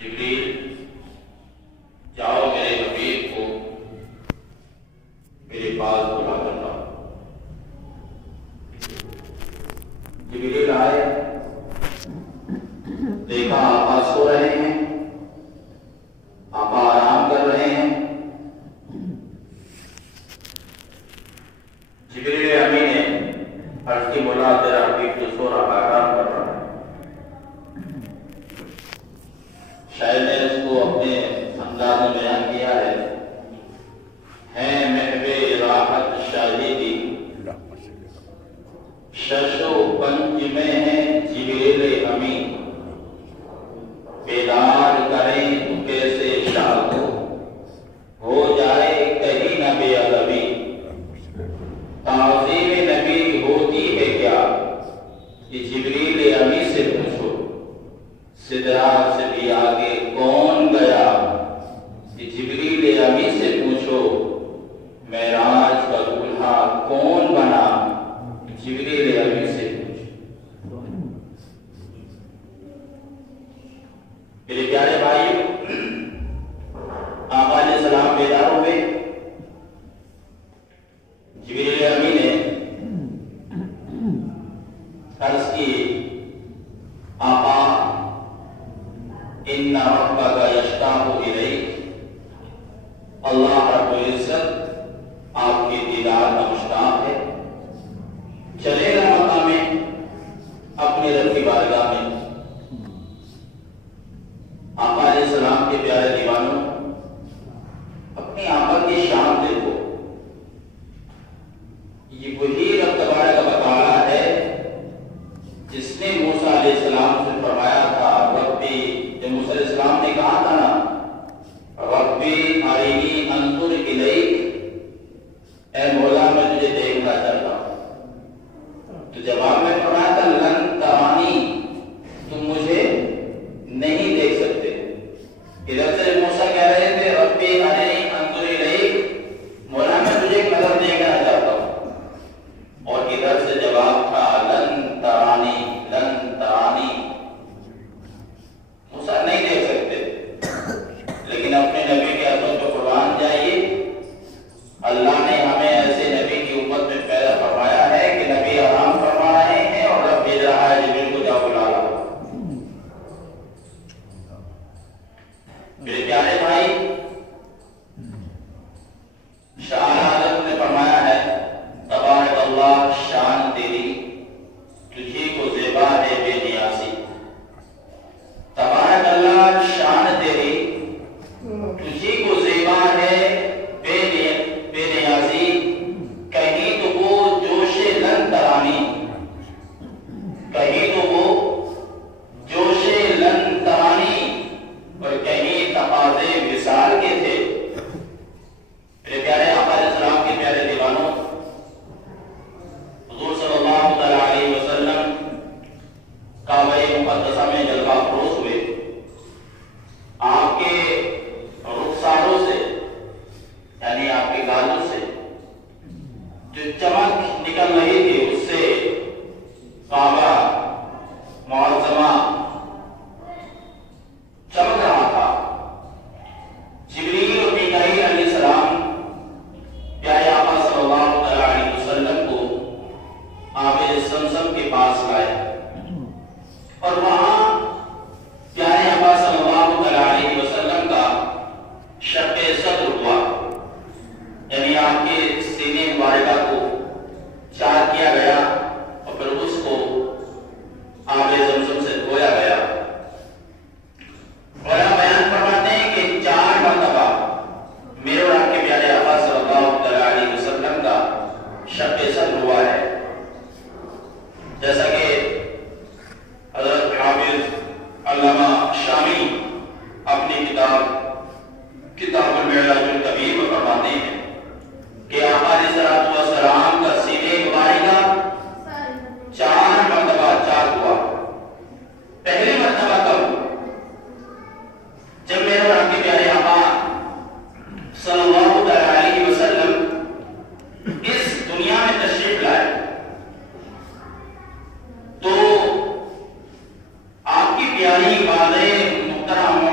جبریل جاؤ میرے حبیب کو میرے پاس بلا کر لاؤ۔ جبریل آئے، دیکھا آقا سو رہے ہیں، آقا آرام کر رہے ہیں۔ جبریل امین نے عرض کی مولا تیرا حبیب تو سو رہا ہے، آرام کر رہا ہے۔ شاید نے اس کو اپنے انداز میں بیان کیا ہے محو راحت شاہدی شش و پنج میں ہے جبریل امین، بیدار کریں تو کیسے شاہ کو ہو جائے کہیں نہ بے ادبی، تعظیم نبی ہوتی ہے کیا یہ جبریل امین سے پوچھو، سدرا سے بھی آگے کون گیا یہ جبریل امین سے پوچھو، معراج کا دولہا کون بنا جبریل امین سے پوچھو۔ میرے پیارے بھائیو، آقا علیہ السلام بیدار ہوئے، جبریل امین نے عرض کی آقا ان ربک یشتاق الیک، اللہ رب العزت آپ کے دیدار کا مشتاق ہے، چلے گا مکہ میں اپنے رب کی بارگاہ میں۔ آقا علیہ السلام کے پیارے دیوانوں، اپنی آقا کی شان دیکھو، یہ وہی رب تبارک و تعالی ہے جس نے موسیٰ علیہ السلام سے فرمایا تھا ربی، جب موسیٰ علیہ السلام نے کہا تھا نا ربی ارینی انظر الیک، اے مولا میں تجھے دیکھنا چاہتا ہوں، تو جواب میں فرمایا تھا لن ترانی، تم مجھے نہیں دیکھ سکتے۔ ادھر سے موسیٰ کہہ رہے تھے ربی ارینی انظر الیک، مولا میں تجھے ایک نظر دیکھنا چاہتا ہوں، اور ادھر سے جواب تھا لن ترانی، لن ترانی، موسیٰ نہیں دیکھ سکتے۔ لیکن اپنے نبی کے عظمت کو قربان جائیے، اللہ نے ہمیں ایسے نبی کی امت میں پیدا فرمایا ہے کہ نبی آرام فرما رہے ہیں اور رب بھیج رہا ہے جبریل کو جاؤ بلا لاؤ۔ میرے پیارے بھائی، شاہ عالم نے فرمایا ہے تبارک اللہ شان تیری تجھی کو زیبا ہے بے نیازی، تبارک اللہ شان تیری تجھی کو زیبا ہے بے نیازی، کہیں تو وہ جوش لن ترانی، کہیں تو وہ جوش لن ترانی، اور کہیں تقاضے وصال کے تھے۔ میرے پیارے آقا علیہ السلام کے پیارے دیوانوں، حضور صلی اللہ علیہ وسلم کعبہ مقدسہ میں جلوہ افروز ہوئے، آپ کے رخساروں سے یعنی آپ کے گالوں سے جو چمک نکل رہی تھی اس سے کعبہ معظمہ چمک رہا تھا۔ جبریل اور میکائیل علیہ السلام پیارے آقا صلی اللہ علیہ وسلم کو آب زمزم کے پاس لائے، اور وہاں پیارے آقا صلی اللہ علیہ وسلم کا شق صدر ہوا، یعنی آپ کے سینے مبارکہ کو چار کیا گیا اور پھر اس کو آب زمزم سے دھویا گیا۔ اور بیان فرماتے ہیں کہ 4 مرتبہ میرے اور آپ کے پیارے آقا صلی اللہ علیہ وسلم کا شق صدر ہوا ہے، جیسا کہ حضرت حافظ علامہ شامی اپنی کتاب المعراج الکبیر میں فرماتے ہیں کہ آقا علیہ السلام کا سینے مبارکہ 4 مرتبہ چار ہوا۔ پہلی مرتبہ کب؟ جب میرے اور آپ کے پیارے آقا صلی اللہ علیہ وسلم اس دنیا میں تشریف لائے تو آپ کی پیاری والدہ محترم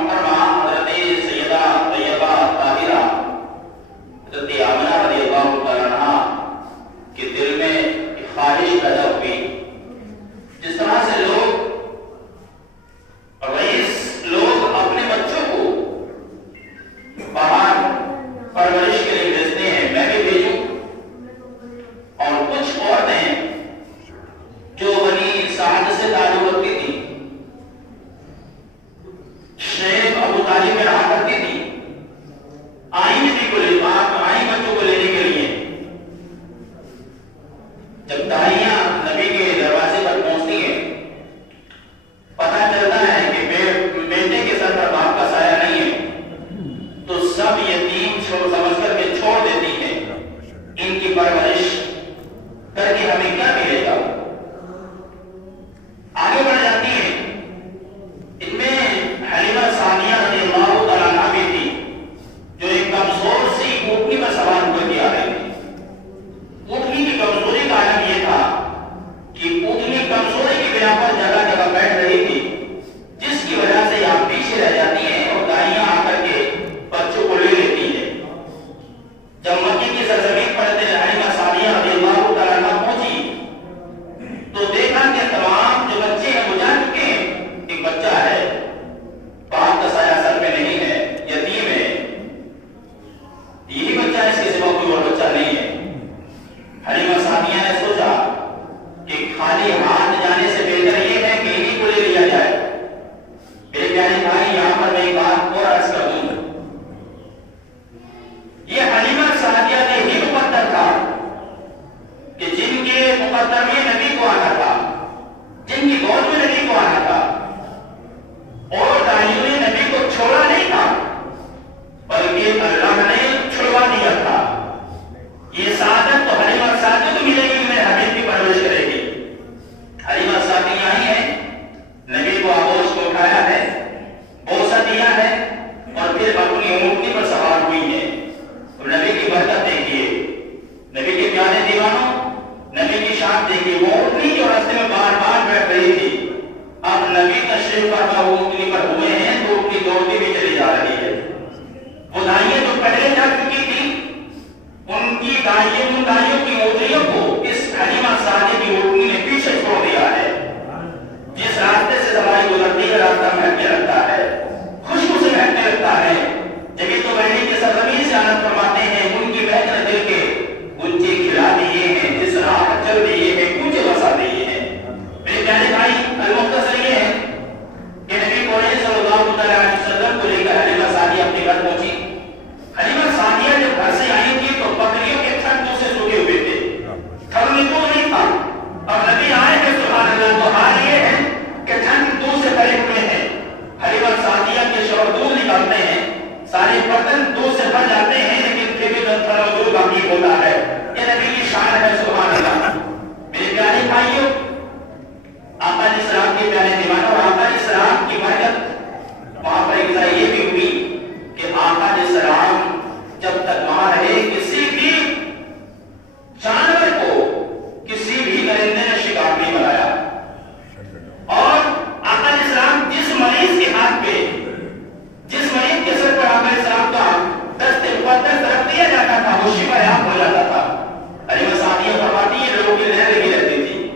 ایک بات اور عرض کر دوں، یہ حلیمہ سعدیہ نے ہی مقدر تھا کہ جن کے مقدر میں نبی کو آنا تھا، جن کی گود میں نبی کو آنا تھا، اور دائیوں نے نبی کو چھوڑا نہیں تھا بلکہ اللہ نے چھڑوا دیا تھا۔ یہ سعادت تو حلیمہ سعدیہ کو ملے گی، میرے حبیب کی پرورش کرے گی۔ حلیمہ سعدیہ آئی ہے، نبی کو آغوش کو اٹھایا ہے، بوسہ دیا ہے، اور پھر اپنی اونٹنی پر سوار ہوئی ہے۔ اور نبی کی برکت دیکھیے، نبی کے پیارے دیوانوں، نبی کی شان دیکھیے، وہ اونٹنی جو راستے میں بار بار بیٹھ رہی تھی، اب نبی تشریف فرما اونٹنی پر ہوئے ہیں تو اونٹنی دوڑتی بھی چلی جا رہی ہے۔ وہ دائیں جو پہلے جا چکی تھی، ان کی دائیوں کی اونٹنیوں کو اس حلیمہ سعدیہ کی اونٹنی نے پیچھے چھوڑ دیا ہے۔ جس راستے سے سواری گزرتی ہے راستہ مہکنے لگتا ہے، خوشبو سے مہکنے لگتا ہے۔ جبھی تو بہنی کے سرزمین سے آنند فرماتے ہیں، ان کی بہتر دل کے گنجے کھلا دیے ہیں، جس راہ چل دیے ہیں، کونجے بسا دیے ہیں۔ میرے پیارے بھائی، المختصر یہ ہے کہ نبی کریم صلی اللہ علیہ وسلم کو لے کر حلیمہ سعدیہ اپنے گھر پہنچی۔ حلیمہ سعدیہ جب گھر سے آئی تھی تو بکریوں کے تھن منہ سے سوکھے ہوئے تھے، تھن نکول نہیں تھا۔ اب نبی آئے کہ سبحان اللہ، تو حال یہ ہے کہ تھن دودھ سے بھرے ہوئے ہیں۔ حلیمہ سعدیہ کے شوہر دودھ نکالتے ہیں، سارے برتن دودھ سے بھر جاتے ہیں، لیکن پھر بھی دودھ باقی ہوتا ہے۔ یہ نبی کی شان ہے، سبحان اللہ۔ میرے پیارے بھائیوں، آقا علیہ السلام کے پیارے دیوانوں، اور آقا علیہ السلام کی برکت وہاں پر ایک ذرا یہ بھی ہوئی کہ آقا علیہ السلام جب تک وہاں رہے، کسی بھی جانور کو کسی بھی درندے نے شکار نہیں بنایا۔ اور آقا علیہ السلام جس مریض کے ہاتھ پہ، جس مریض کے سر پر آقا علیہ السلام کا دست مقدس رکھ دیا جاتا تھا، وہ شفا یاب ہو جاتا تھا۔ حلیمہ سعدیہ فرماتی ہے، لوگوں کی لہر لگی رہتی تھی،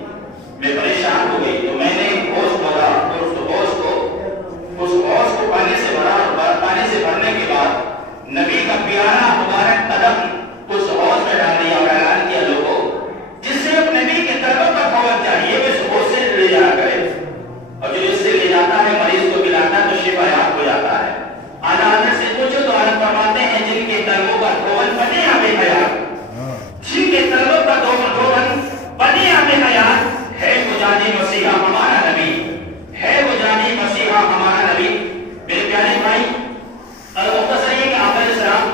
میں پریشان ہو گئی تو میں نے ہوش بھرا، اور اس ہوش کو پانی سے بھرا، اور پانی سے بھرنے کے بعد نبی کا پیارا مبارک قدم اس ہوش میں ڈال دیا اور اعلان کیا، لوگوں جس سے نبی کے قدموں کا کھول چاہیے وہ اس ہوش سے لے جانا کرے، اور جو اس سے لے جاتا ہے مریض کو پلاتا ہے تو شفا یاب ہو جاتا ہے۔ آنا آنے سے پوچھو تو آنند فرماتے ہیں، جن کے قدموں کا دھون بنے ہمیں حیات، جن کے قدموں کا دھون بنے ہمیں حیات، ہے وہ جانی مسیحا ہمارا نبی، ہے وہ جانی مسیحا ہمارا نبی۔ میرے پیارے بھائی، المختصر یہ کہ آقا علیہ السلام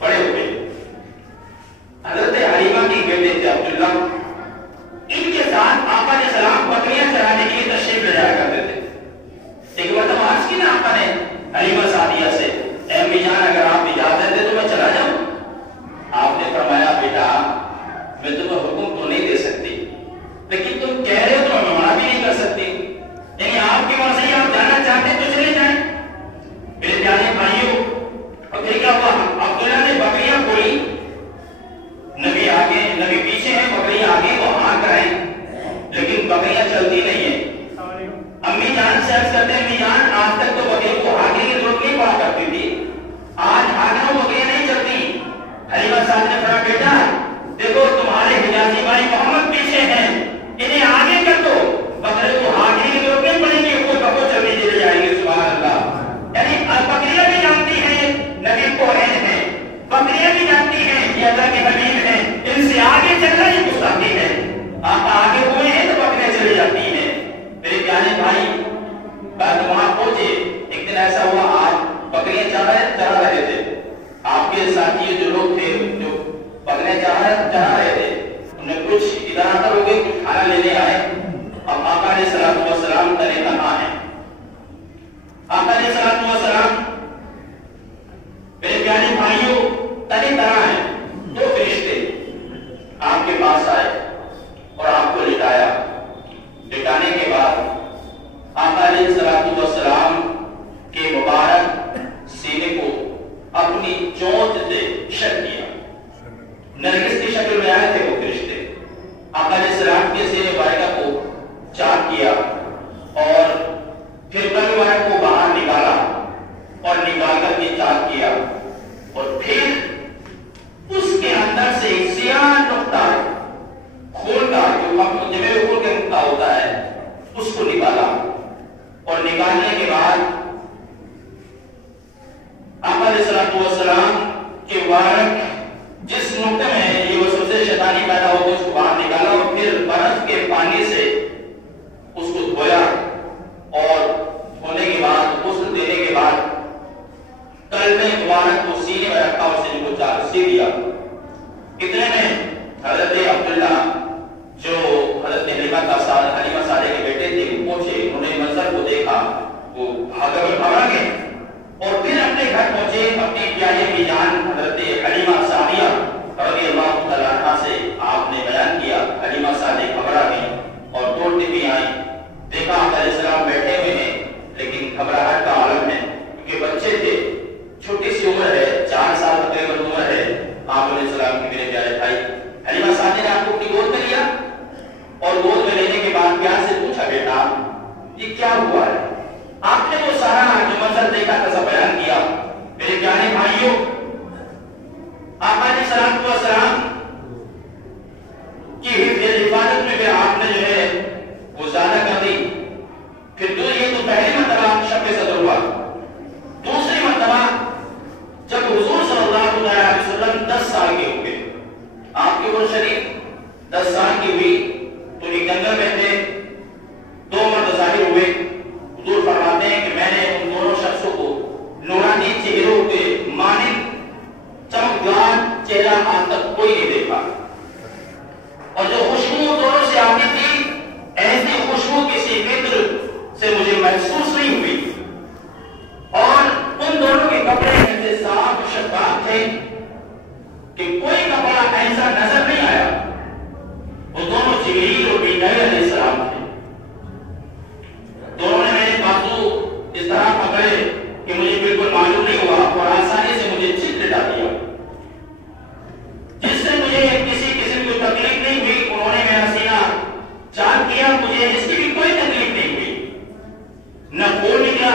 بڑے ہوئے، حضرت حلیمہ کے بیٹے تھے عبداللہ، ان کے ساتھ آقا علیہ السلام بکریاں چرانے کے لیے تشریف لے جایا کرتے تھے۔ ایک مرتبہ عرض کی نا آقا نے حلیمہ سعدیہ سے، اے امی جان اگر آپ اجازت دے تو میں چلا جاؤں؟ آپ نے فرمایا، بیٹا میں تمہیں حکم تو نہیں دے سکتی، لیکن تم کہہ رہے ہو تو میں منع بھی نہیں کر سکتی، یعنی آپ کی مرضی، آپ جانا چاہتے ہیں تو چلے جائیں۔ میرے پیارے بھائیوں، اور پھر کیا ہوا، عبداللہ نے بکریاں کھولی، نبی آگے، نبی پیچھے ہیں، بکریاں آگے، وہ ہانک رہے ہیں، لیکن بکریاں چلتی نہیں ہیں۔ امی جان سے عرض کرتے ہیں، امی جان آج تک تو بکریوں کو ہانکنے کی ضرورت نہیں پڑا کرتی تھی، آج ہانکنا بکریاں نہیں چلتی۔ حلیمہ سعدیہ نے فرمایا، بیٹا دیکھو تمہارے حجازی بھائی محمد پیچھے ہیں، انہیں آگے کر دو، بکرے کو ہانکنے کی ضرورت نہیں پڑے گی، خود بخود چلنے چلے جائیں گے، سبحان اللہ۔ یعنی بکریاں بھی جانتی ہیں نبی کو ہیں، بکریاں بھی جانتی ہیں یہ اللہ کے حبیب ہیں، ان سے آگے چلنا یہ گستاخی ہے۔ آپ آگے ہوئے ہیں تو بکریاں چلی جاتی ہیں۔ میرے پیارے بھائی، بعد وہاں پہنچے، ایک دن ایسا ہوا آپ بکریاں چرا رہے تھے، آپ کے ساتھی جو لوگ تھے جو بکریاں چرا رہے تھے، انہیں کچھ ادھر ادھر ہو گئے، کچھ کھانا لینے آئے، اب آقا علیہ السلام ترے کہاں ہیں؟ آقا علیہ السلام میرے پیارے بھائیوں ترے طرح ہیں، دو فرشتے آپ کے پاس آئے اور آپ کو لٹایا، لٹانے کے بعد آقا علیہ السلام کے مبارک سینے کو اپنی چونچ سے شک کیا، نرگس کی شکل میں آئے تھے وہ فرشتے، آقا علیہ السلام کے سینے بارکہ کو چاک کیا، اور پھر بن وائر کو باہر نکالا، اور نکال کر کے چاک کیا، اور پھر اس کے اندر سے ایک سیاہ نقطہ خون کا جو جمع خون کے نقطہ ہوتا ہے اس کو نکالا، اور نکالنے کے بعد گھبرا گئے اور پھر اپنے گھر پہنچے. اپنی پیاری امی جان حضرت حلیمہ سعدیہ رضی اللہ تعالیٰ عنہا سے آپ نے بیان کیا. حلیمہ سعدیہ گھبرا گئی اور دوڑتی بھی آئی. دیکھا آپ علیہ السلام بیٹھے ہوئے ہیں لیکن گھبراہٹ کا عالم ہے کیونکہ بچے تھے, چھوٹی سی عمر ہے, 4 سال تقریباً عمر ہے آپ علیہ السلام کی. میرے پیارے بھائی, حلیمہ سعدیہ نے آپ کو اپنی گود میں لیا اور گود میں لینے کے بعد پیار سے پوچھا, بیٹا یہ کیا ہوا ہے؟ آپ نے وہ سارا جو منظر دیکھا تھا سب بیان کیا. میرے پیارے بھائیوں, آپ علیہ السلام کی حفاظت میں پھر آپ نے جو ہے وہ زیادہ کر دی. پھر یہ تو پہلی مرتبہ شب صدر ہوا. دوسری مرتبہ جب حضور صلی اللہ علیہ وسلم 10 سال کے ہو گئے, آپ کی عمر شریف 10 سال کی ہوئی تو ایک جنگل میں تھے, 2 مرد ظاہر ہوئے. حضور فرماتے ہیں کہ میں نے ان دونوں شخصوں کو نورانی چہروں کے مانند چمکدار چہرہ آج تک کوئی نہیں دیکھا, اور جو خوشبو دونوں سے آتی تھی ایسی خوشبو کسی فطر سے مجھے محسوس نہیں ہوئی. اور ان دونوں کے کپڑے ایسے صاف شفاف تھے کہ کوئی کپڑا ایسا نظر نہیں آیا. وہ دونوں جبریل اور میکائیل علیہ السلام تھے. دونوں نے میرے بازو اس طرح پکڑے کہ مجھے بالکل معلوم نہیں ہوا اور آسانی سے مجھے چت لٹا دیا, جس سے مجھے کسی قسم کی تکلیف نہیں ہوئی. انہوں نے میرا سینہ چاک کیا, مجھے اس کی بھی کوئی تکلیف نہیں ہوئی, نہ خون نکلا.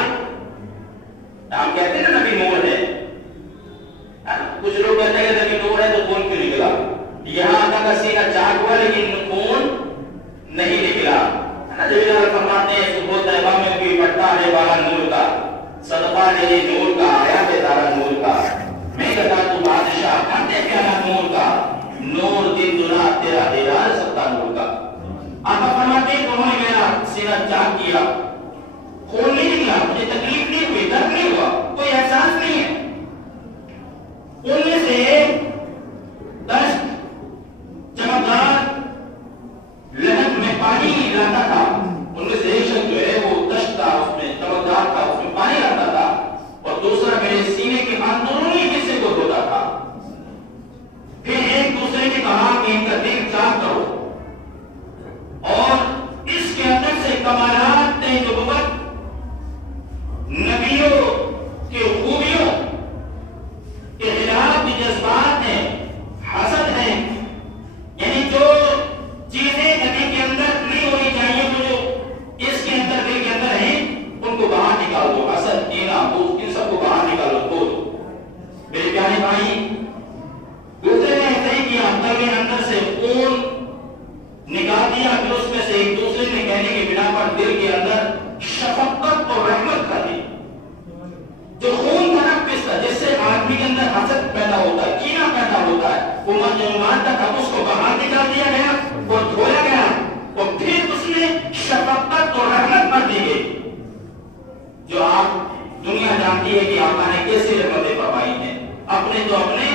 ہم کہتے ہیں نا نبی نور ہے, کچھ لوگ کہتے ہیں کہ نبی نور ہے تو خون کیوں نکلا. یہاں آقا کا سینہ چاک ہوا لیکن خون نہیں نکلا. جب فرماتے ہیں صبح طیبہ میں کوئی پٹا ہے والا نور کا, صدقہ لے نور کا, آیا ہے تارا نور کا, میں کہتا تو بادشاہ پھٹے پیارا نور کا, نور دن دنا تیرا دیدار سبتا نور کا. آقا فرماتے ہیں انہوں نے میرا سینہ چاک کیا, خون نہیں نکلا, مجھے تکلیف نہیں ہوئی, درد نہیں ہوا, کوئی احساس نہیں ہے. ان میں سے دشت چمکدار لہر میں پانی لاتا تھا. ان میں سے ایک شخص جو ہے وہ دشت تھا, اس میں چمکدار تھا, اس میں پانی لاتا تھا, اور دوسرا میرے سینے کے اندرونی حصے کو دھوتا تھا. پھر ایک دوسرے نے کہا کہ ان کا دل چاک کرو اور اس کے اندر سے کمالات نبوت, نبیوں کی خوبیوں کے خلاف جذبات ہیں, حسد ہے, یعنی جو چیزیں نبی کے اندر نہیں ہونی چاہیے وہ جو اس کے اندر دل کے اندر ہیں ان کو باہر نکال دو. حسد, کینہ, بغض, ان سب کو باہر نکالو. تو میرے پیارے بھائی, دوسرے نے ایسا ہی کیا, کے اندر سے خون نکال دیا. پھر اس میں سے ایک دوسرے نے کہنے کی بنا پر دل کے اندر شفقت اور رحمت کر دی. جو خون تھا نا پستا, جس سے آدمی کے اندر حسد پیدا ہوتا ہے, کینہ پیدا ہوتا ہے, وہ جو مادہ تھا اس کو باہر نکال دیا گیا, وہ دھویا گیا, اور پھر اس میں شفقت اور رحمت کر دی گئی. جو آپ دنیا جانتی ہے کہ آقا نے کیسے رحمتیں فرمائی ہیں. اپنے تو اپنے